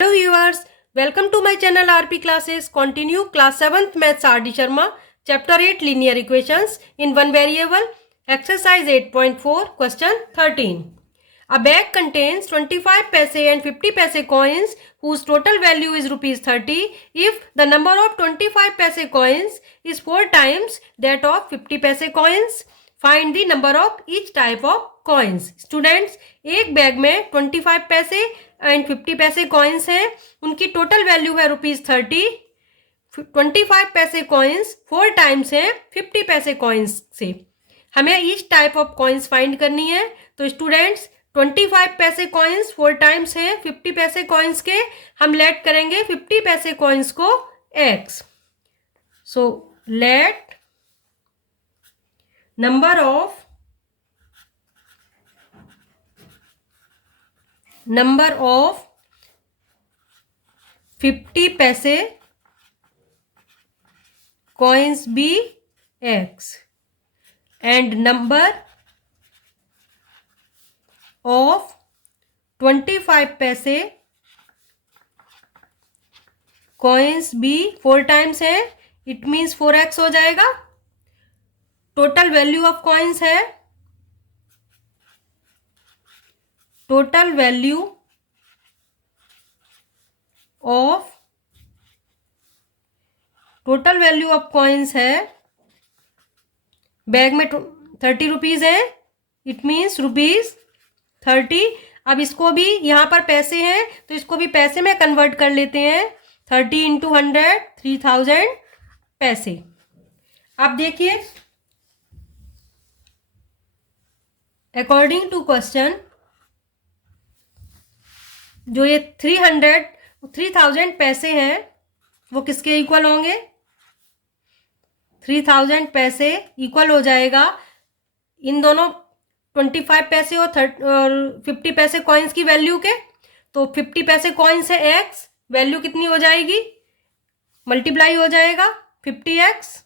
Hello viewers, welcome to my channel RP Classes. Continue class 7th Maths RD Sharma, chapter 8 Linear Equations in one variable, exercise 8.4, question 13. A bag contains 25 paise and 50 paise coins whose total value is rupees 30 if the number of 25 paise coins is 4 times that of 50 paise coins. Find the number of each type of coins. Students, एक bag में 25 पैसे and 50 पैसे coins हैं, उनकी total value है ₹30। 25 पैसे coins 4 times हैं 50 पैसे कॉइन्स से। हमें each type of coins find करनी है। तो स्टूडेंट्स 25 पैसे कॉइन्स 4 टाइम्स हैं 50 पैसे कॉइन्स के, हम लेट करेंगे 50 पैसे कॉइन्स को x. So let number of 50 पैसे coins be x and number of 25 पैसे coins be 4 टाइम्स है, इट मीन्स 4x हो जाएगा। टोटल वैल्यू ऑफ कॉइन्स है, टोटल वैल्यू ऑफ कॉइन्स है, बैग में 30 रुपीज है, इट मीन्स ₹30। अब इसको भी यहाँ पर पैसे हैं तो इसको भी पैसे में कन्वर्ट कर लेते हैं। 30 इंटू 100 3000 पैसे। अब देखिए, अकॉर्डिंग टू क्वेश्चन जो ये 3000 पैसे हैं वो किसके इक्वल होंगे? 3000 पैसे इक्वल हो जाएगा इन दोनों 25 पैसे और 50 पैसे कॉइन्स की वैल्यू के। तो 50 पैसे कॉइन्स है एक्स, वैल्यू कितनी हो जाएगी? मल्टीप्लाई हो जाएगा 50x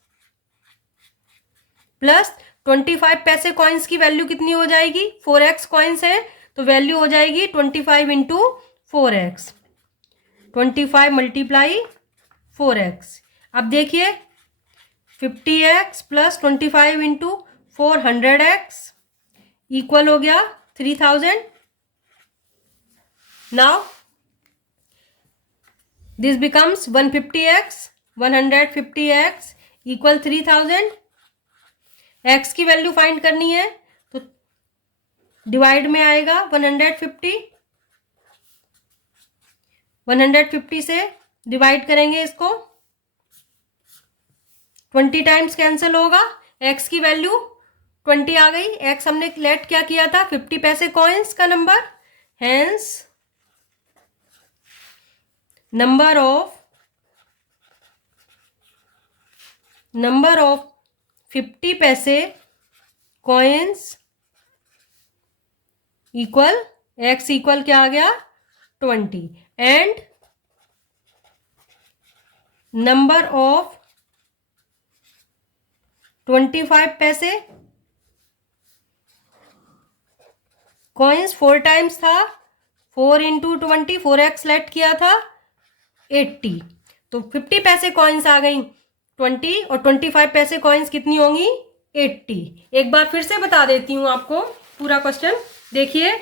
प्लस 25 पैसे कॉइन्स की वैल्यू कितनी हो जाएगी? 4x कॉइन्स है तो वैल्यू हो जाएगी 25 इंटू 4x। 25 multiply 4x। अब देखिए 50x plus 25 into 400x equal हो गया 3000। Now this becomes 150x equal 3000। x की वैल्यू फाइंड करनी है तो डिवाइड में आएगा 150 से डिवाइड करेंगे इसको, 20 टाइम्स कैंसिल होगा, x की वैल्यू 20 आ गई। x हमने लेट क्या किया था? 50 पैसे कॉइन्स का नंबर, हेंस नंबर ऑफ 50 पैसे कॉइन्स इक्वल x इक्वल क्या आ गया? 20 एंड नंबर ऑफ 25 पैसे कॉइन्स 4 टाइम्स था, 4 इंटू 20 4x लेट किया था 80। तो 50 पैसे कॉइन्स आ गई 20 और 25 पैसे कॉइन्स कितनी होंगी? 80। एक बार फिर से बता देती हूँ आपको पूरा क्वेश्चन। देखिए,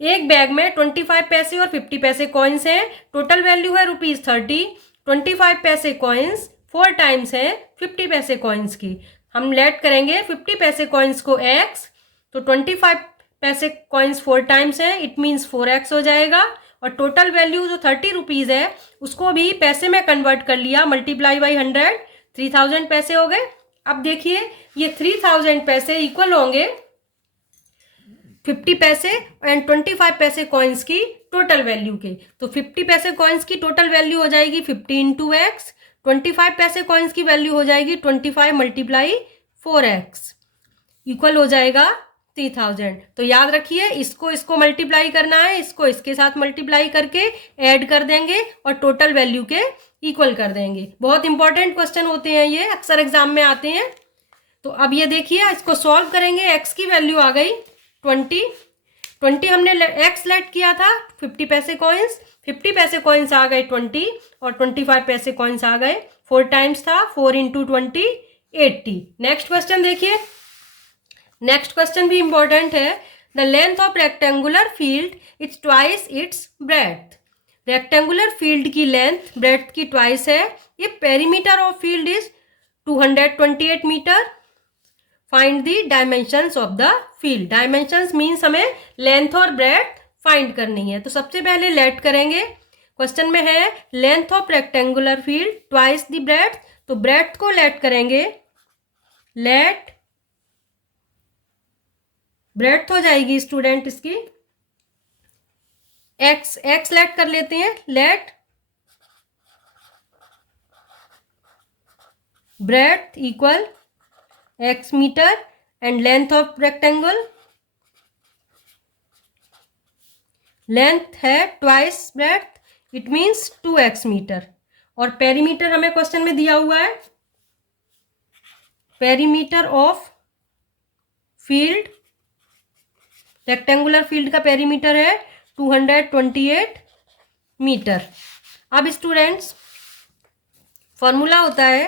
एक बैग में 25 पैसे और 50 पैसे कॉइन्स हैं, टोटल वैल्यू है ₹30। 25 पैसे कॉइन्स 4 टाइम्स है 50 पैसे कॉइन्स की। हम लेट करेंगे 50 पैसे कॉइन्स को x, तो 25 पैसे कॉइन्स 4 टाइम्स है, इट मीन्स 4x हो जाएगा। और टोटल वैल्यू जो 30 रुपीज है उसको भी पैसे में कन्वर्ट कर लिया, मल्टीप्लाई बाई 100, 3000 पैसे हो गए। अब देखिए, ये 3000 पैसे इक्वल होंगे 50 पैसे एंड 25 पैसे कॉइन्स की टोटल वैल्यू के। तो 50 पैसे कॉइन्स की टोटल वैल्यू हो जाएगी 50 इंटू एक्स, 25 पैसे कॉइन्स की वैल्यू हो जाएगी 25 मल्टीप्लाई 4x इक्वल हो जाएगा 3000। तो याद रखिए, इसको मल्टीप्लाई करना है, इसको इसके साथ मल्टीप्लाई करके ऐड कर देंगे और टोटल वैल्यू के इक्वल कर देंगे। बहुत इंपॉर्टेंट क्वेश्चन होते हैं ये, अक्सर एग्जाम में आते हैं। तो अब ये देखिए, इसको सॉल्व करेंगे। x की वैल्यू आ गई 20 हमने x लेट किया था 50 पैसे कॉइन्स, 50 पैसे कॉइन्स आ गए 20 और 25 पैसे कॉइन्स आ गए 4 टाइम्स था 4 इंटू 20 80। नेक्स्ट क्वेश्चन देखिए, नेक्स्ट क्वेश्चन भी इंपॉर्टेंट है। The length of rectangular field it's twice its breadth. Rectangular field की लेंथ ब्रेड्थ की ट्वाइस है। ये perimeter of field is 228 metre. Find the dimensions of the field. Dimensions means हमें length और breadth find करनी है। तो सबसे पहले लेट करेंगे। क्वेश्चन में है length of rectangular field twice the breadth, तो ब्रेड्थ को लेट करेंगे। लेट ब्रेड्थ हो जाएगी स्टूडेंट इसकी एक्स, एक्स लेट कर लेते हैं। Let breadth equal x metre and length of rectangle, length है twice breadth, it means 2x metre. और पेरीमीटर हमें क्वेश्चन में दिया हुआ है, perimeter of field, rectangular field का पेरीमीटर है 228 मीटर। अब स्टूडेंट्स फॉर्मूला होता है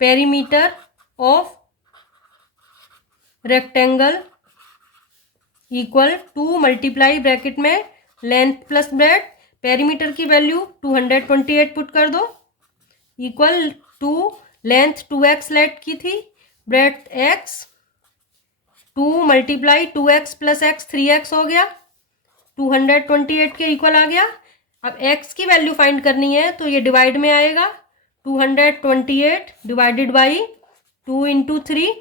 perimeter of rectangle equal 2 multiply bracket में लेंथ प्लस ब्रेड्थ। पेरीमीटर की वैल्यू 228 पुट कर दो equal to length 2x let की थी, breadth x, 2 multiply 2x plus x 3x हो गया, 228 के इक्वल आ गया। अब x की वैल्यू फाइंड करनी है तो ये डिवाइड में आएगा, 228 divided by 2 into 3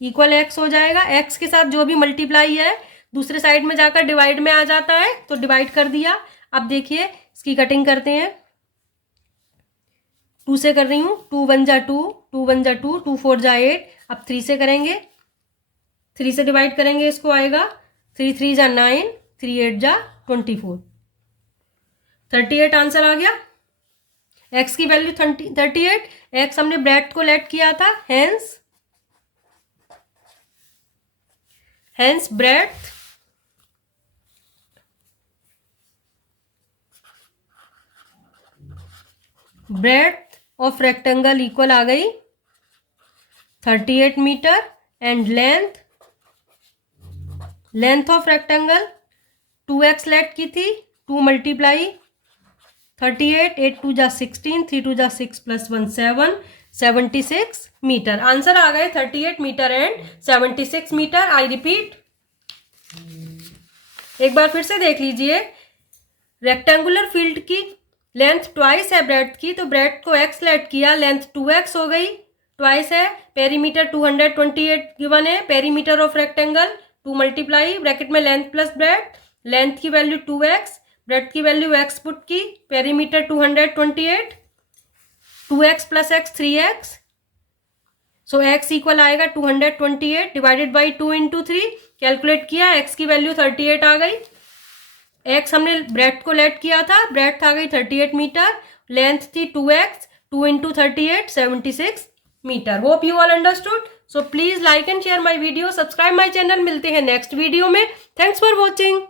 equal x हो जाएगा। x के साथ जो भी मल्टीप्लाई है दूसरे साइड में जाकर डिवाइड में आ जाता है, तो डिवाइड कर दिया। अब देखिए इसकी कटिंग करते हैं। 2 से कर रही हूँ, 2 1 जा 2, 2 1 जा 2, 2 4 जा 8। अब 3 से करेंगे, 3 से डिवाइड करेंगे, इसको आएगा 3 3 जा 9, 3 8 जा 24, 38 आंसर आ गया। x की वैल्यू 38, x हमने ब्रेड्थ को लेट किया था, hence breadth breadth of rectangle equal आ गई 38 metre and length of rectangle 2x let की थी, 2 मल्टीप्लाई 38, 8 2 जा 16, 3 2 जा 6 प्लस 1 7, 76 मीटर। आंसर आ गए 38 metre and 76 metre. I repeat, एक बार फिर से देख लीजिए। रेक्टेंगुलर फील्ड की लेंथ ट्वाइस है ब्रेड्थ की, तो ब्रेड्थ को x लेट किया, लेंथ 2x हो गई, ट्वाइस है। पेरीमीटर 228 गिवन है। Perimeter of rectangle 2 multiply bracket में लेंथ प्लस ब्रेड्थ, लेंथ की वैल्यू 2x, ब्रेड्थ की वैल्यू x पुट की, perimeter 228, 2x plus x 3x, सो x इक्वल आएगा 228 डिवाइडेड बाई 2 इंटू 3। कैलकुलेट किया, x की वैल्यू 38 आ गई। x हमने ब्रेड्थ को लेट किया था, ब्रेड्थ आ गई 38 मीटर, लेंथ थी 2x, 2 into 38 76 metre. Hope you all understood. So please like and share my video, subscribe my channel. मिलते हैं नेक्स्ट वीडियो में। Thanks for watching.